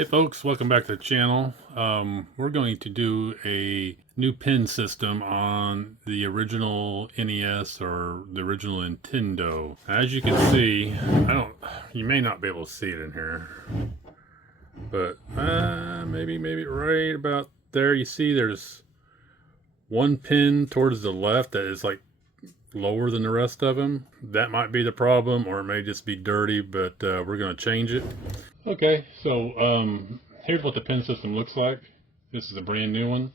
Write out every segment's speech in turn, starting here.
Hey folks, welcome back to the channel. We're going to do a new pin system on the original NES or the original Nintendo. As you can see, you may not be able to see it in here, but maybe right about there you see there's one pin towards the left that is like lower than the rest of them. That might be the problem, or it may just be dirty, but we're going to change it. Okay, so here's what the pin system looks like. This is a brand new one.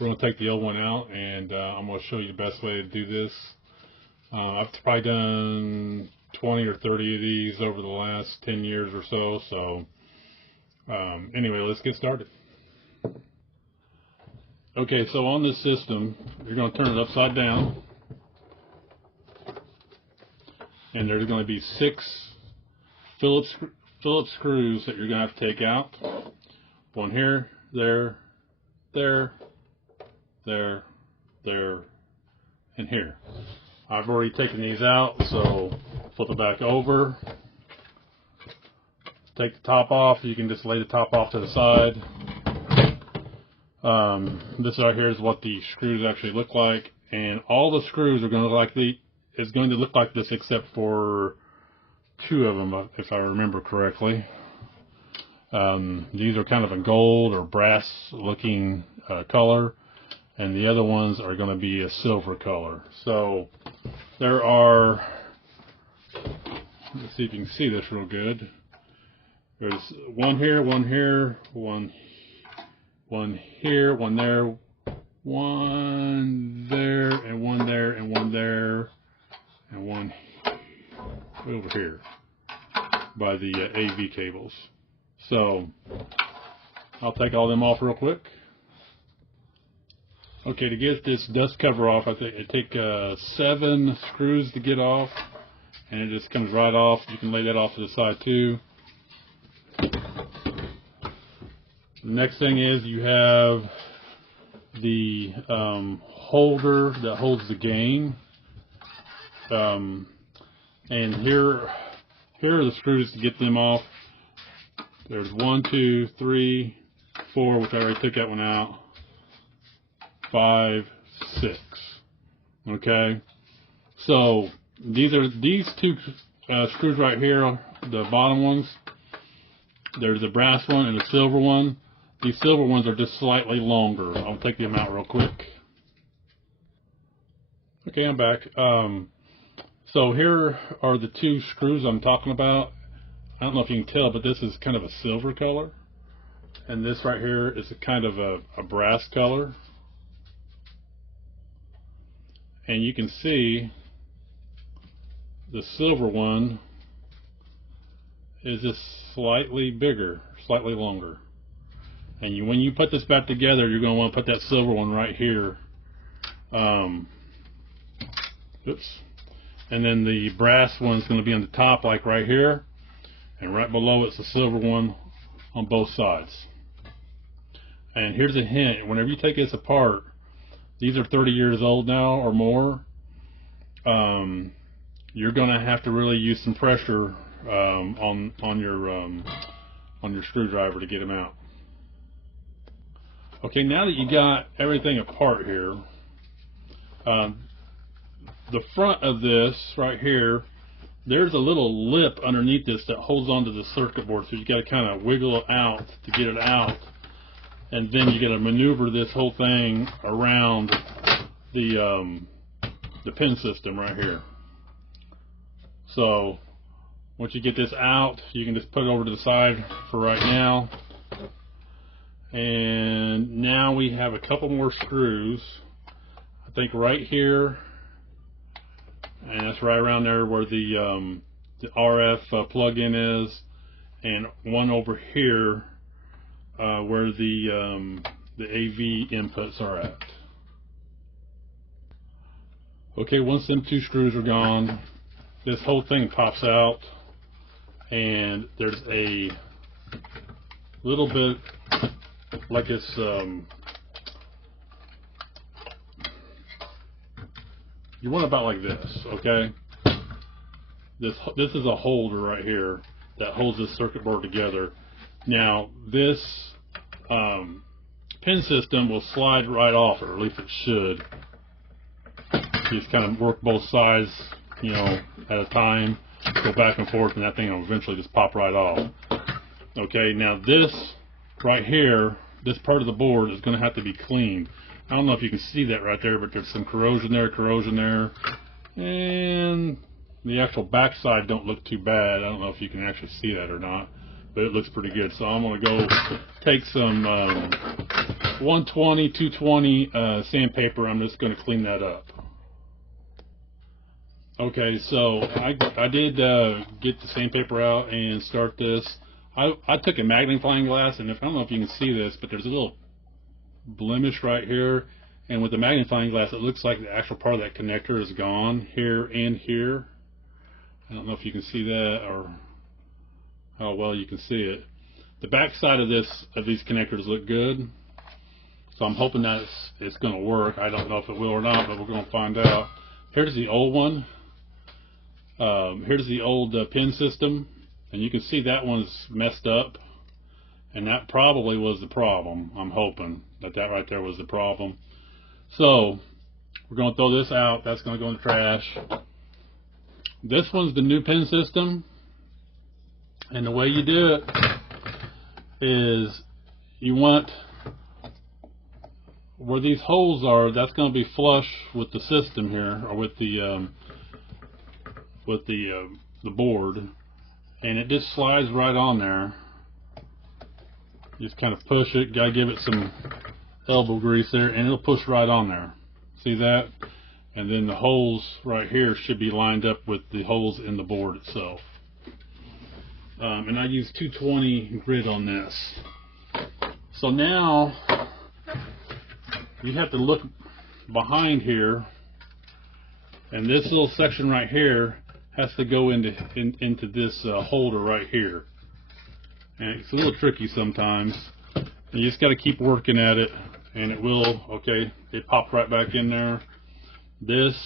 We're going to take the old one out, and I'm going to show you the best way to do this. I've probably done 20 or 30 of these over the last 10 years or so. So anyway, let's get started. Okay, so on this system, you're going to turn it upside down, and there's going to be 6 Phillips screws that you're going to have to take out. One here, there, and here. I've already taken these out, so flip it back over. Take the top off. You can just lay the top off to the side. This right here is what the screws actually look like, and all the screws are going to look like this except for 2 of them, if I remember correctly. These are kind of a gold or brass looking color, and the other ones are going to be a silver color. So there are, let's see if you can see this real good. There's one here, one here, one here, one there, one there, and one there, and one there, and one over here by the AV cables. So I'll take all them off real quick. Okay, to get this dust cover off, I think it takes 7 screws to get off, and it just comes right off. You can lay that off to the side too. The next thing is you have the holder that holds the gain. And here are the screws to get them off. There's 1, 2, 3, 4, which I already took that one out. 5, 6. Okay. So these 2 screws right here, the bottom ones. There's a brass one and a silver one. These silver ones are just slightly longer. I'll take them out real quick. Okay, I'm back. So here are the 2 screws I'm talking about. I don't know if you can tell, but this is kind of a silver color, and this right here is a kind of a brass color. And you can see the silver one is just slightly bigger, slightly longer. And when you put this back together, you're going to want to put that silver one right here. Oops. And then the brass one's going to be on the top, like right here, and right below it's the silver one on both sides. And here's a hint: whenever you take this apart, these are 30 years old now or more. You're going to have to really use some pressure on your screwdriver to get them out. Okay, now that you got everything apart here, the front of this right here, there's a little lip underneath this that holds onto the circuit board, so you got to kind of wiggle it out to get it out, and then you got to maneuver this whole thing around the pin system right here. So once you get this out, you can just put it over to the side for right now. And now we have a couple more screws, I think right here, and that's right around there where the RF plug-in is, and one over here where the AV inputs are at. Okay, once them 2 screws are gone, this whole thing pops out, and there's a little bit like it's you want it about like this, okay? This is a holder right here that holds this circuit board together, Now this pin system will slide right off, or at least it should. You just kind of work both sides, you know, at a time, go back and forth, and that thing will eventually just pop right off. Okay, now this right here, this part of the board is going to have to be cleaned. I don't know if you can see that right there, but there's some corrosion there, and the actual backside don't look too bad. I don't know if you can actually see that or not, but it looks pretty good. So I'm going to go take some 120, 220 sandpaper. I'm just going to clean that up. Okay, so I did get the sandpaper out and start this. I took a magnifying glass, and I don't know if you can see this, but there's a little blemish right here, and with the magnifying glass it looks like the actual part of that connector is gone here and here. I don't know if you can see that or how well you can see it. The back side of these connectors look good, so I'm hoping that it's going to work. I don't know if it will or not, but we're going to find out. Here's the old one. Here's the old pin system, and you can see that one's messed up, and that probably was the problem. I'm hoping that right there was the problem. So we're going to throw this out. That's going to go in the trash. This one's the new pin system, and the way you do it is you want where these holes are, that's going to be flush with the system here, or with the board, and it just slides right on there. Just kind of push it, gotta give it some elbow grease there, and it'll push right on there. See that? And then the holes right here should be lined up with the holes in the board itself. And I use 220 grit on this. So now you have to look behind here, and this little section right here has to go into this holder right here. And it's a little tricky sometimes. You just got to keep working at it, and it will. Okay, it popped right back in there. This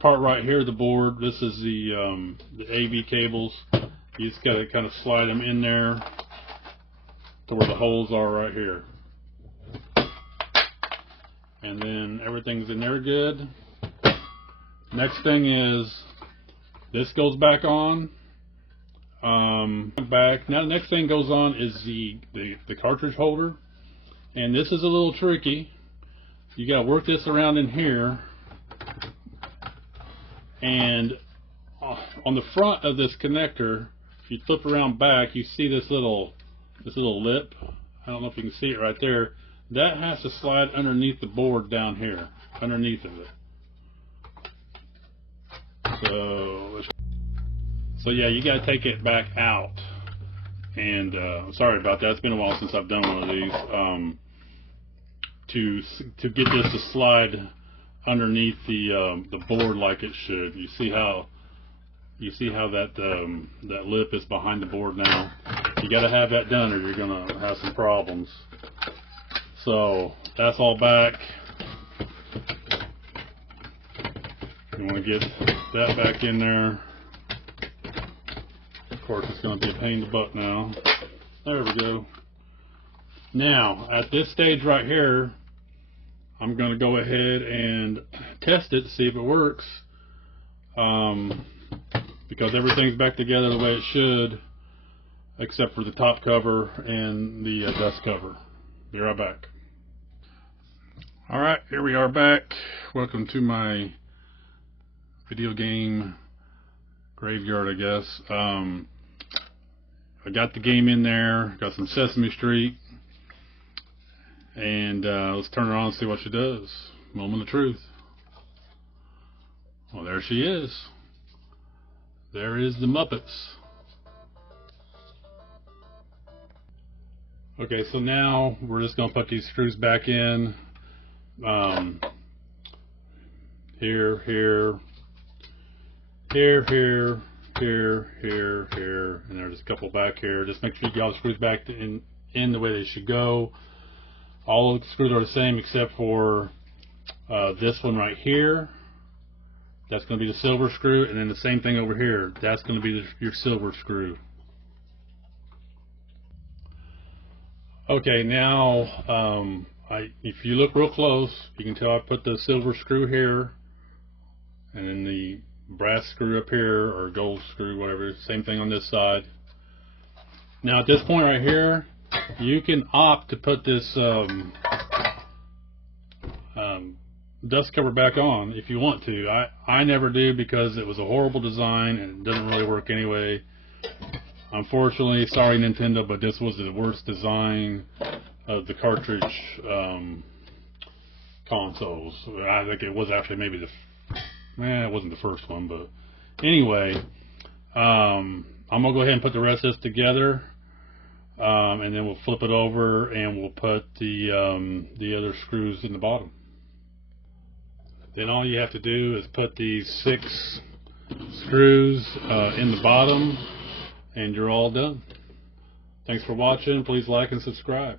part right here, the board, this is the AV cables. You just got to kind of slide them in there to where the holes are right here. And then everything's in there good. Next thing is this goes back on. Back. Now the next thing goes on is the cartridge holder, and this is a little tricky. You got to work this around in here, and on the front of this connector, if you flip around back, you see this little lip. I don't know if you can see it right there. That has to slide underneath the board down here, underneath of it. So yeah, you got to take it back out. And sorry about that. It's been a while since I've done one of these. To get this to slide underneath the board like it should. You see how that lip is behind the board now. You got to have that done, or you're gonna have some problems. So that's all back. You want to get that back in there. Of course, it's going to be a pain in the butt now. There we go. Now, at this stage right here, I'm going to go ahead and test it, see if it works. Because everything's back together the way it should, except for the top cover and the dust cover. Be right back. Alright, here we are back. Welcome to my video game graveyard, I guess. I got the game in there, got some Sesame Street, and let's turn her on and see what she does. Moment of truth. Well, there she is. There is the Muppets. Okay, so now we're just going to put these screws back in. Here, here, and there's a couple back here. Just make sure you get all the screws back in the way they should go. All of the screws are the same except for this one right here. That's going to be the silver screw, and then the same thing over here. That's going to be your silver screw. Okay, now if you look real close, you can tell I put the silver screw here, and then the brass screw up here, or gold screw, whatever. Same thing on this side. Now at this point right here, you can opt to put this dust cover back on if you want to. I never do, because it was a horrible design and it doesn't really work anyway. Unfortunately, sorry Nintendo, but this was the worst design of the cartridge consoles. I think it was actually maybe it wasn't the first one, but anyway, I'm gonna go ahead and put the rest of this together, and then we'll flip it over and we'll put the other screws in the bottom. Then all you have to do is put these 6 screws in the bottom, and you're all done. Thanks for watching. Please like and subscribe.